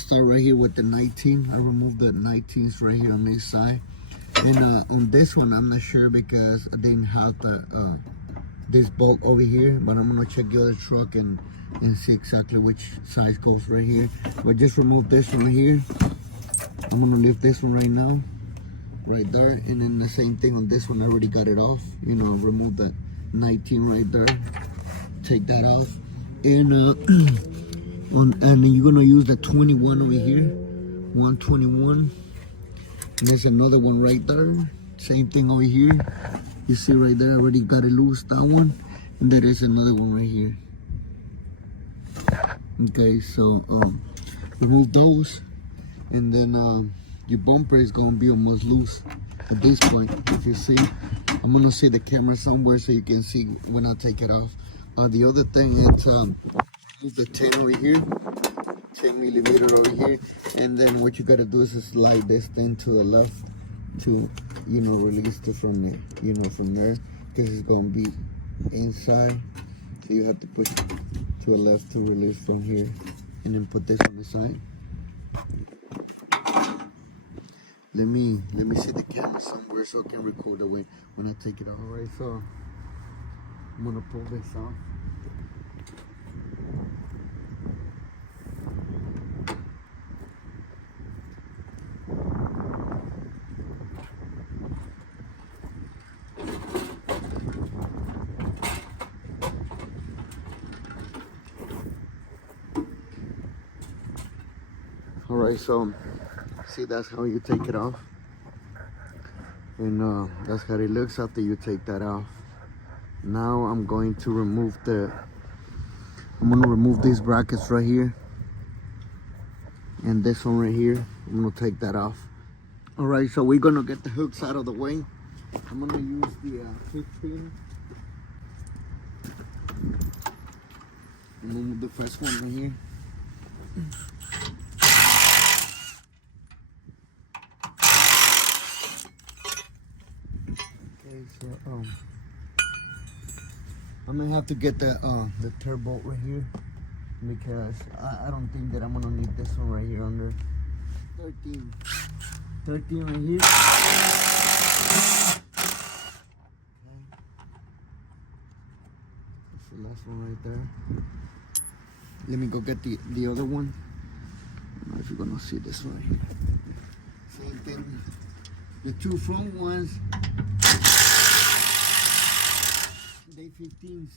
start right here with the 19. I removed the 19s right here on this side. And on this one, I'm not sure because I didn't have the this bolt over here. But I'm gonna check the other truck and see exactly which size goes right here. But just remove this one right here. I'm gonna leave this one right now, right there. And then the same thing on this one. I already got it off. You know, remove that 19 right there. Take that off. And and then you're gonna use the 21 over here, 121. And there's another one right there. Same thing over here. You see right there, I already got it loose, that one. And there is another one right here. Okay, so remove those, and then your bumper is gonna be almost loose at this point. If you see, I'm gonna see the camera somewhere so you can see when I take it off. The other thing is remove the 10 over here, 10 millimeter over here, and then what you gotta do is slide this thing to the left to, you know, release it from the, you know, from there, because it's gonna be inside. So you have to push to the left to release from here, and then put this on the side. Let me see the camera somewhere so I can record the way when I take it off. All right, so I'm gonna pull this off. All right, so see, that's how you take it off, and that's how it looks after you take that off. Now I'm going to remove these brackets right here, and this one right here. I'm gonna take that off. All right, so we're gonna get the hooks out of the way. I'm gonna use the 15. I'm gonna move the first one right here. Okay, so I'm gonna have to get the turbo right here, because I don't think that I'm gonna need this one right here under 13 right here. Okay. That's the last one right there. Let me go get the other one. I don't know if you're gonna see this one right here. Same thing. The two front ones, they 15s.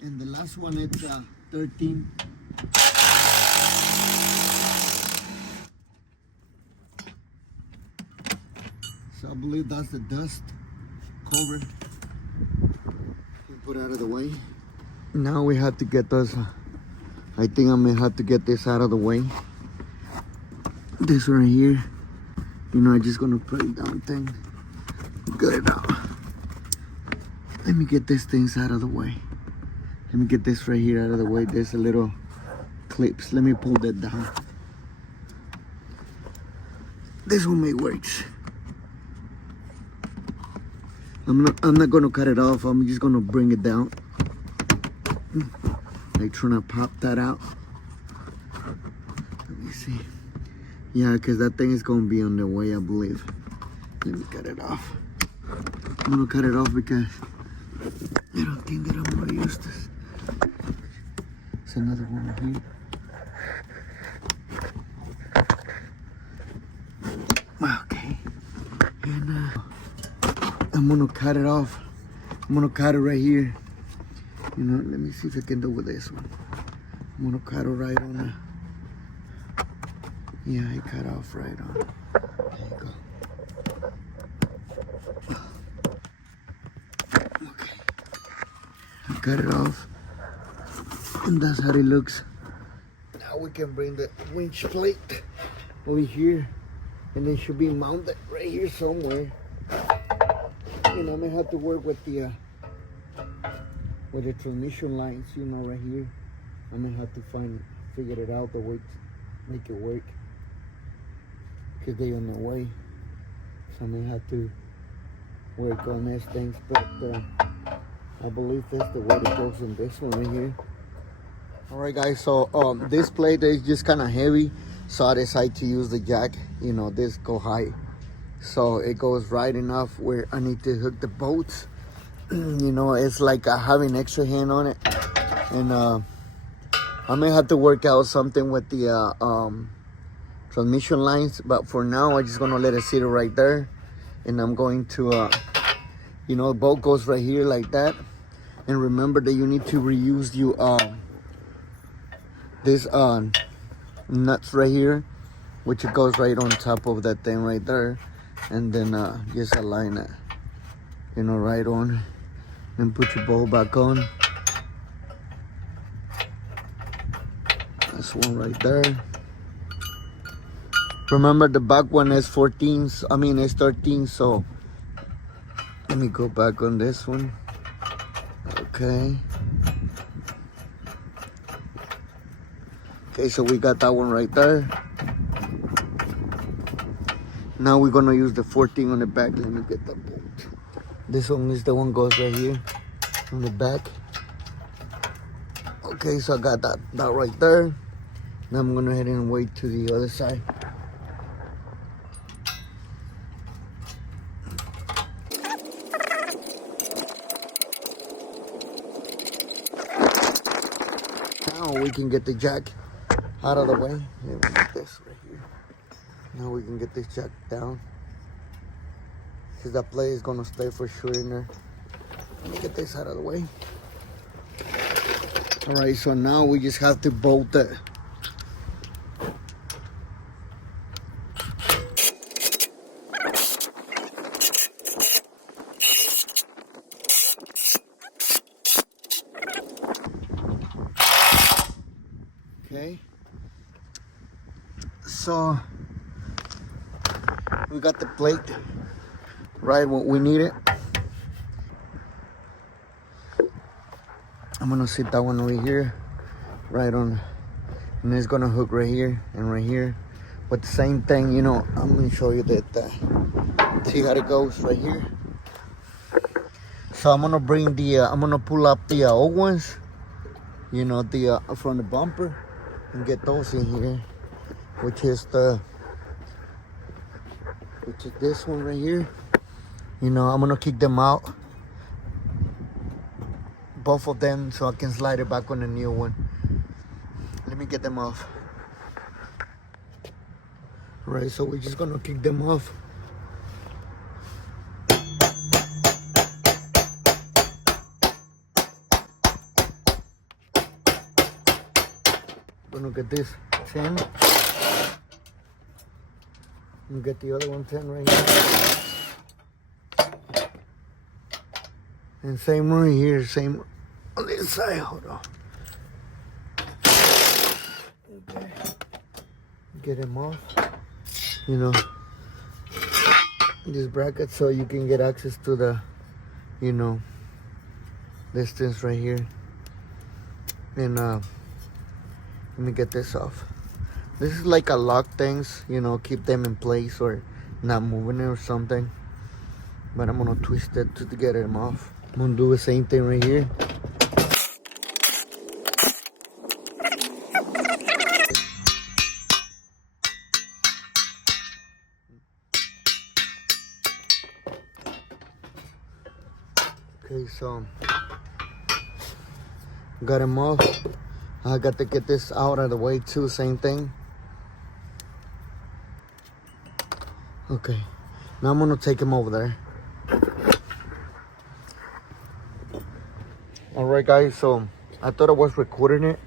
And the last one, it's 13. So I believe that's the dust cover. Put out of the way. Now we have to get those. I think I'm gonna have to get this out of the way. This right here. You know, I'm just gonna put it down thing. Get it out. Let me get these things out of the way. Let me get this right here out of the way. There's a little clips. Let me pull that down. This one may work. I'm not gonna cut it off. I'm just gonna bring it down. Like trying to pop that out. Let me see. Yeah, because that thing is gonna be on the way, I believe. Let me cut it off. I'm gonna cut it off because I don't think that I'm gonna use this. There's another one right here. Okay. And I'm gonna cut it off. I'm gonna cut it right here. You know, let me see if I can do with this one. I'm gonna cut it right on the. Yeah, I cut off right on. There you go. Okay. I cut it off. And that's how it looks. Now we can bring the winch plate over here. And it should be mounted right here somewhere. And I may have to work with the transmission lines, you know, right here. I may have to figure it out the way to make it work, because they're on the way. So I may have to work on these things, but I believe that's the way it goes in this one right here. All right, guys, so this plate is just kind of heavy, so I decided to use the jack. You know, this go high, so it goes right enough where I need to hook the bolts. You know, it's like having extra hand on it, and I may have to work out something with the transmission lines, but for now I'm just gonna let it sit right there, and I'm going to you know, the bolt goes right here like that. And remember that you need to reuse you this nuts right here, which it goes right on top of that thing right there, and then just align it, you know, right on, and put your bolt back on. This one right there. Remember, the back one is 14, I mean it's 13, so let me go back on this one. Okay. Okay, so we got that one right there. Now we're gonna use the 14 on the back. Let me get the bolt. This one is the one goes right here on the back. Okay, so I got that right there. Now I'm gonna head and wait to the other side. Now we can get the jack out of the way. Let me get this right here. Now we can get this jack down, because that plate is gonna stay for sure in there. Let me get this out of the way. All right, so now we just have to bolt it. Okay, so we got the plate right what we need it. I'm gonna sit that one over here, right on, and it's gonna hook right here and right here. But the same thing, you know, I'm gonna show you that. See how it goes right here. So I'm gonna bring the, I'm gonna pull up the old ones, you know, the from the bumper, and get those in here, which is this one right here. You know, I'm gonna kick them out, both of them, so I can slide it back on the new one. Let me get them off. Right, so we're just gonna kick them off. Gonna get this 10. And get the other one 10 right here. And same right here, same on this side. Hold on. Okay. Get him off. You know, this bracket, so you can get access to the, you know, distance right here. And let me get this off. This is like a lock things, you know, keep them in place or not moving it or something. But I'm gonna twist it to get them off. I'm gonna do the same thing right here. Okay, so got them off. I got to get this out of the way too, same thing. Okay, now I'm gonna take him over there. All right, guys, so I thought I was recording it,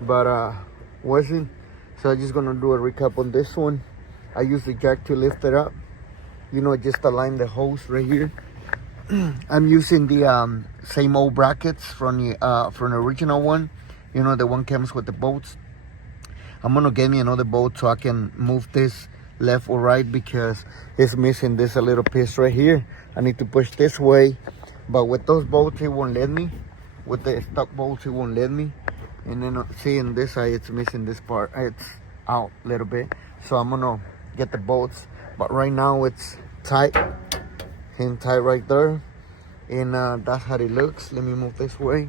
but wasn't. So I'm just gonna do a recap on this one. I used the jack to lift it up. You know, just align the hose right here. I'm using the same old brackets from the original one. You know, the one comes with the bolts. I'm gonna get me another bolt so I can move this left or right, because it's missing this a little piece right here. I need to push this way, but with those bolts it won't let me. With the stock bolts it won't let me. And then see, in this side it's missing this part. It's out a little bit, so I'm gonna get the bolts. But right now it's tight, hand tight right there. And that's how it looks. Let me move this way.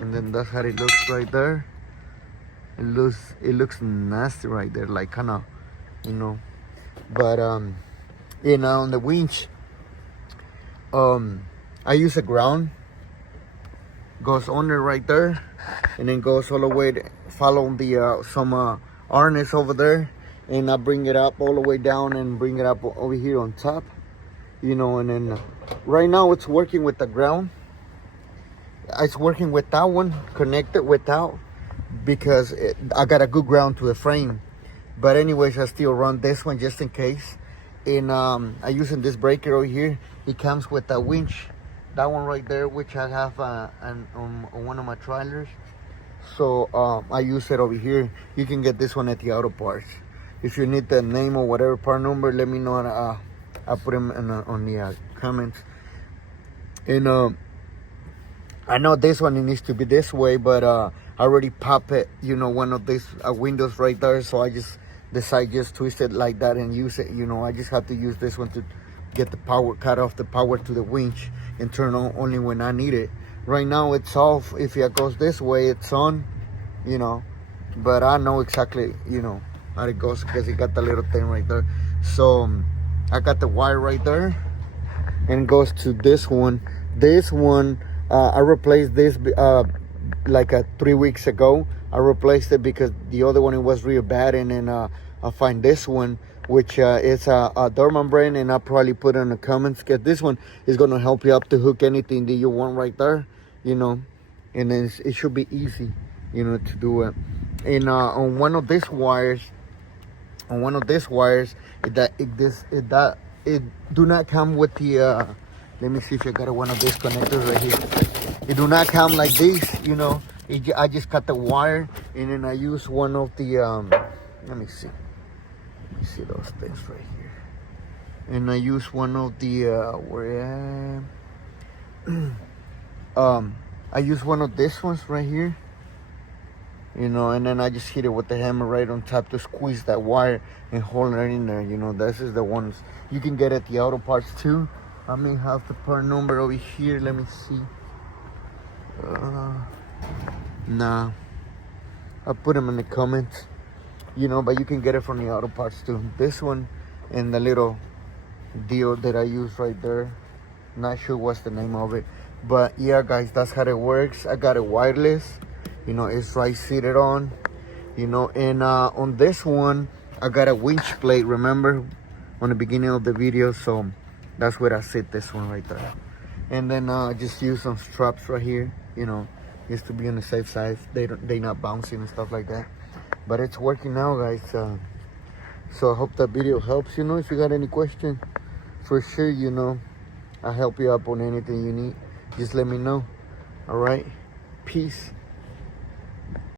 And then that's how it looks right there. It looks nasty right there, like kind of, you know. But and on the winch, I use a ground, goes under right there, and then goes all the way to follow the some harness over there, and I bring it up all the way down and bring it up over here on top, you know. And then right now it's working with the ground. It's working with that one, connected without, because I got a good ground to the frame. But anyways, I still run this one just in case. And I using this breaker over here. It comes with a winch, that one right there, which I have on one of my trailers. So I use it over here. You can get this one at the auto parts. If you need the name or whatever part number, let me know. I'll put them on the comments. And I know this one, it needs to be this way, but I already pop it, you know, one of these windows right there. So I just decide just twist it like that and use it, you know. I just have to use this one to get the power, cut off the power to the winch and turn on only when I need it. Right now it's off. If it goes this way, it's on, you know. But I know exactly, you know, how it goes because it got the little thing right there. So I got the wire right there and it goes to this one. This one, I replaced this like 3 weeks ago. I replaced it because the other one, it was real bad. And then I find this one, which is a Dorman brand, and I'll probably put it in the comments, because this one is going to help you up to hook anything that you want right there, you know. And then it should be easy, you know, to do it. And on one of these wires, it do not come with the let me see if I got one of these connectors right here. It do not come like this, you know. I just cut the wire, and then I use one of the let me see those things right here. And I use one of the I use one of these ones right here, you know. And then I just hit it with the hammer right on top to squeeze that wire and hold it in there, you know. This is the ones you can get at the auto parts too. I may have the part number over here. Let me see. Nah, I'll put them in the comments, you know. But you can get it from the auto parts too. This one and the little deal that I use right there, not sure what's the name of it. But yeah, guys, that's how it works. I got it wireless, you know. It's right seated on, you know. And on this one, I got a winch plate, remember, on the beginning of the video. So that's where I sit this one right there. And then just use some straps right here, you know, just to be on the safe side. They not bouncing and stuff like that. But it's working now, guys. So I hope that video helps, you know. If you got any question, for sure, you know, I'll help you up on anything you need. Just let me know. All right, peace.